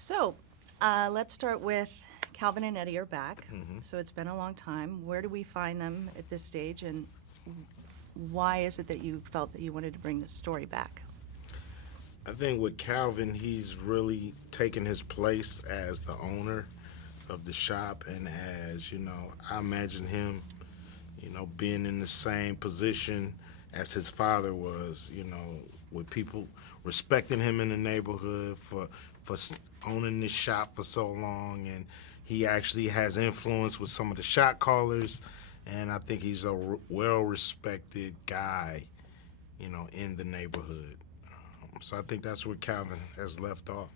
So, let's start with Calvin and Eddie are back. So it's been a long time. Where do we find them at this stage, and why is it that you felt that you wanted to bring this story back? I think with Calvin, he's really taken his place as the owner of the shop, and as I imagine him, being in the same position as his father was, with people respecting him in the neighborhood for owning this shop for so long, and he actually has influence with some of the shot callers, and I think he's a well-respected guy, in the neighborhood. So I think that's where Calvin has left off.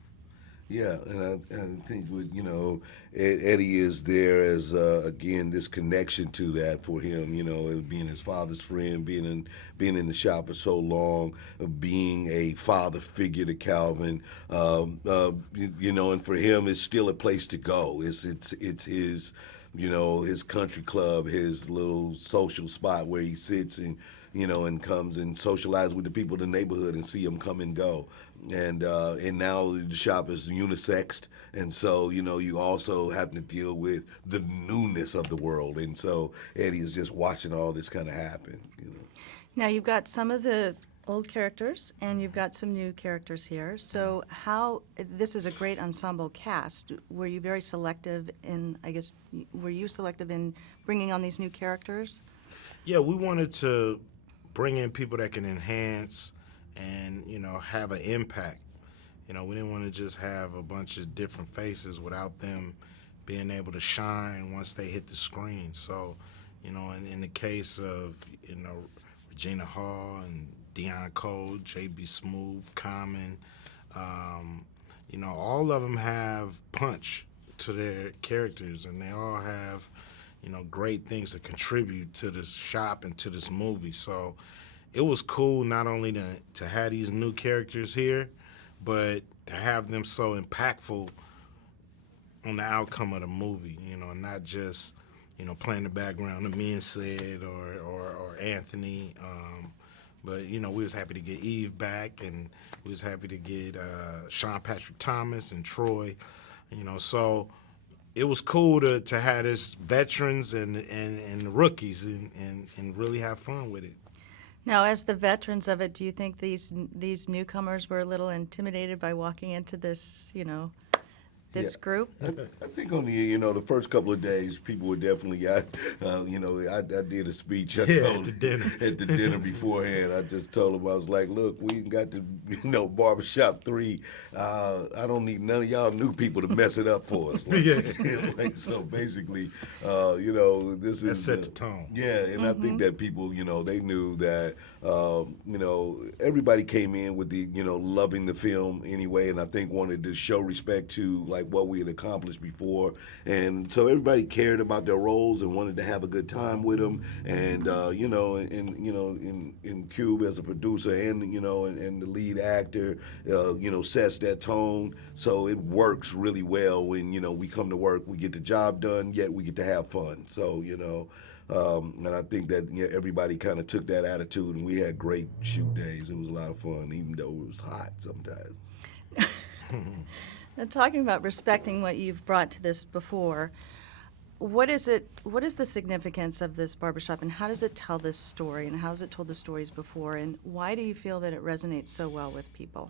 Yeah, and I think with Eddie is there as again this connection to that for him. Being his father's friend, being in the shop for so long, being a father figure to Calvin. And for him, it's still a place to go. It's his his country club, his little social spot where he sits and comes and socializes with the people in the neighborhood and see them come and go. And now the shop is unisexed, and so you also have to deal with the newness of the world, and so Eddie is just watching all this kind of happen. Now, you've got some of the old characters, and you've got some new characters here. So this is a great ensemble cast. Were you very selective were you selective in bringing on these new characters? Yeah, we wanted to bring in people that can enhance and have an impact. We didn't want to just have a bunch of different faces without them being able to shine once they hit the screen. So, in the case of Regina Hall and Deion Cole, J.B. Smooth, Common, all of them have punch to their characters, and they all have great things to contribute to this shop and to this movie. So it was cool not only to have these new characters here, but to have them so impactful on the outcome of the movie, and not just, playing the background of me and Sid or Anthony. But, we was happy to get Eve back, and we was happy to get Sean Patrick Thomas and Troy, so it was cool to have this veterans and rookies and really have fun with it. Now, as the veterans of it, do you think these newcomers were a little intimidated by walking into this, this group? I think on the first couple of days, people were definitely I did a speech. I told at the dinner beforehand. I just told them, I was like, look, we got the Barbershop 3. I don't need none of y'all new people to mess it up for us. So basically, this is set the tone. Yeah, and I think that people, they knew that everybody came in with the loving the film anyway, and I think wanted to show respect to like what we had accomplished before, and so everybody cared about their roles and wanted to have a good time with them, and in Cube as a producer and and the lead actor, sets that tone, so it works really well when we come to work, we get the job done, yet we get to have fun. So and I think that everybody kind of took that attitude, and we had great shoot days. It was a lot of fun, even though it was hot sometimes. Now, talking about respecting what you've brought to this before, what is the significance of this barbershop, and how does it tell this story, and how has it told the stories before, and why do you feel that it resonates so well with people?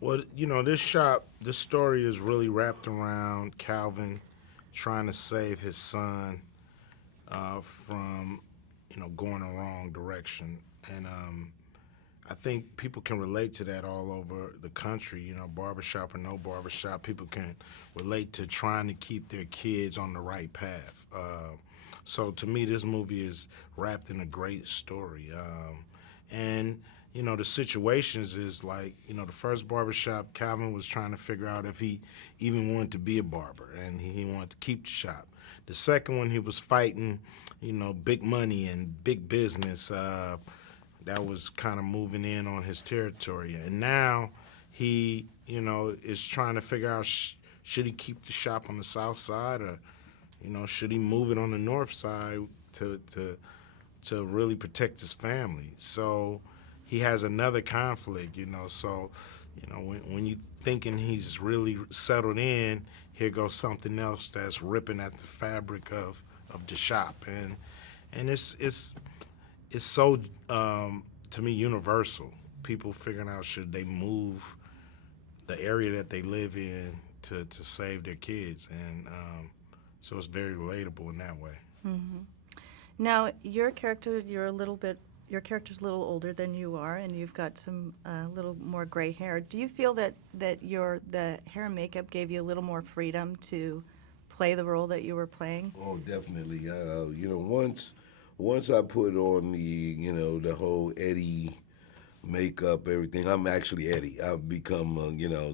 Well, this story is really wrapped around Calvin trying to save his son from, going the wrong direction. And I think people can relate to that all over the country, barbershop or no barbershop. People can relate to trying to keep their kids on the right path. So to me, this movie is wrapped in a great story. And the situations is like, the first barbershop, Calvin was trying to figure out if he even wanted to be a barber, and he wanted to keep the shop. The second one, he was fighting, big money and big business. That was kind of moving in on his territory. And now he, is trying to figure out, should he keep the shop on the south side, or, should he move it on the north side to really protect his family? So he has another conflict, so You know, when you thinking he's really settled in, here goes something else that's ripping at the fabric of the shop, and it's so to me universal. People figuring out should they move the area that they live in to save their kids, and so it's very relatable in that way. Now, your character, your character's a little older than you are, and you've got some little more gray hair. Do you feel that the hair and makeup gave you a little more freedom to play the role that you were playing? Oh, definitely. Once I put on the whole Eddie makeup, everything. I'm actually Eddie. I've become,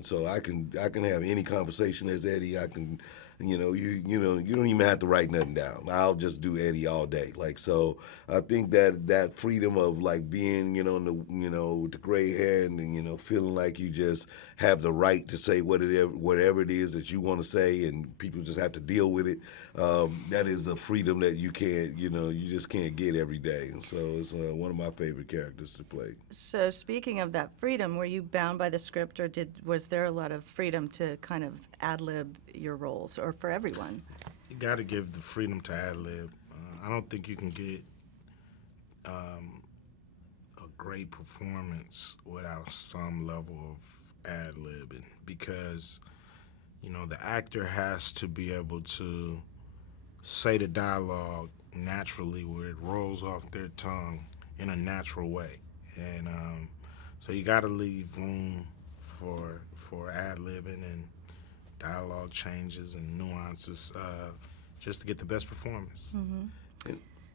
so I can have any conversation as Eddie. I can, you don't even have to write nothing down. I'll just do Eddie all day. Like, so I think that freedom of like being, with the gray hair and feeling like you just have the right to say whatever it is that you want to say, and people just have to deal with it. That is a freedom that you can't, you just can't get every day. And so it's one of my favorite characters to play. So speaking of that freedom, were you bound by the script, or was there a lot of freedom to kind of ad-lib your roles, or for everyone? You got to give the freedom to ad-lib. I don't think you can get a great performance without some level of ad-libbing, because the actor has to be able to say the dialogue naturally, where it rolls off their tongue in a natural way, and so you got to leave room for ad-libbing and dialogue changes and nuances, just to get the best performance.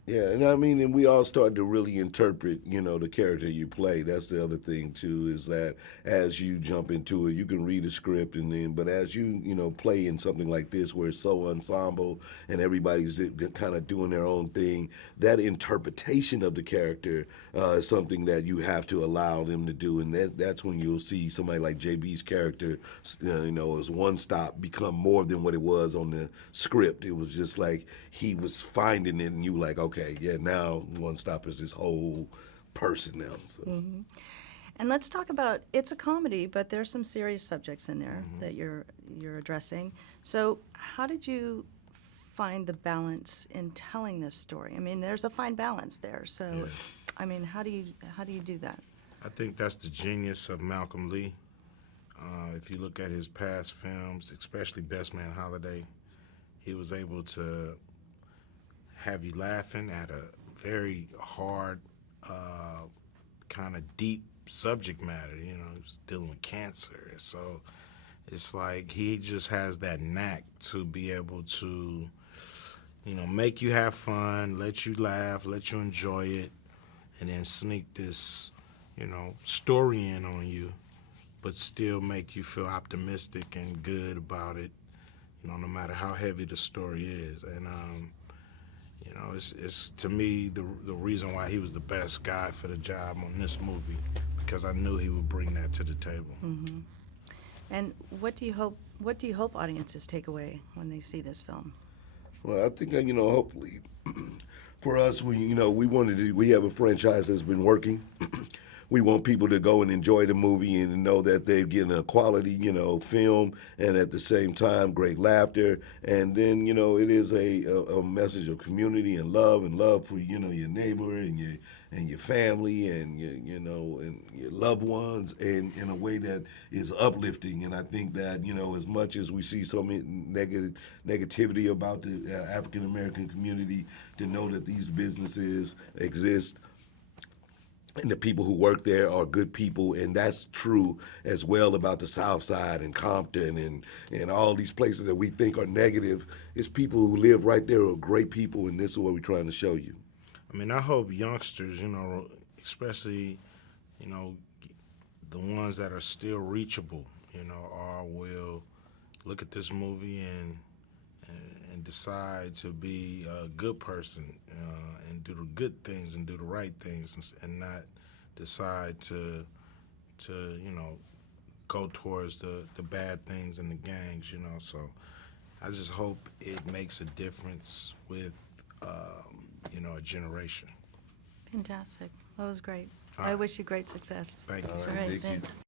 Yeah, and I mean, and we all start to really interpret, the character you play. That's the other thing too, is that as you jump into it, you can read a script but as you, play in something like this where it's so ensemble and everybody's kind of doing their own thing, that interpretation of the character is something that you have to allow them to do, and that's when you'll see somebody like JB's character, as One Stop become more than what it was on the script. It was just like he was finding it, and you like, okay, yeah, now One Stop is this whole person now. So. And let's talk about, it's a comedy, but there's some serious subjects in there that you're addressing. So how did you find the balance in telling this story? I mean, there's a fine balance there. So, Yeah. I mean, how do you do that? I think that's the genius of Malcolm Lee. If you look at his past films, especially Best Man Holiday, he was able to have you laughing at a very hard, kind of deep subject matter. He was dealing with cancer. So it's like he just has that knack to be able to, make you have fun, let you laugh, let you enjoy it, and then sneak this, story in on you, but still make you feel optimistic and good about it, no matter how heavy the story is. And, it's to me the reason why he was the best guy for the job on this movie, because I knew he would bring that to the table. And what do you hope audiences take away when they see this film? Well, I think hopefully, for us, we have a franchise that's been working. We want people to go and enjoy the movie and know that they're getting a quality, film, and at the same time, great laughter. And then, it is a message of community and love for, your neighbor and your family and and your loved ones, and in a way that is uplifting. And I think that, as much as we see so many negativity about the African American community, to know that these businesses exist and the people who work there are good people, and that's true as well about the South Side and Compton and all these places that we think are negative. It's people who live right there who are great people, and this is what we're trying to show you. I mean, I hope youngsters, especially, the ones that are still reachable, will look at this movie and decide to be a good person, and do the good things and do the right things, and not decide to go towards the bad things and the gangs, So I just hope it makes a difference with, a generation. Fantastic. That was great. All I right. wish you great success. Thank you. All All right, right, thank you. thanks.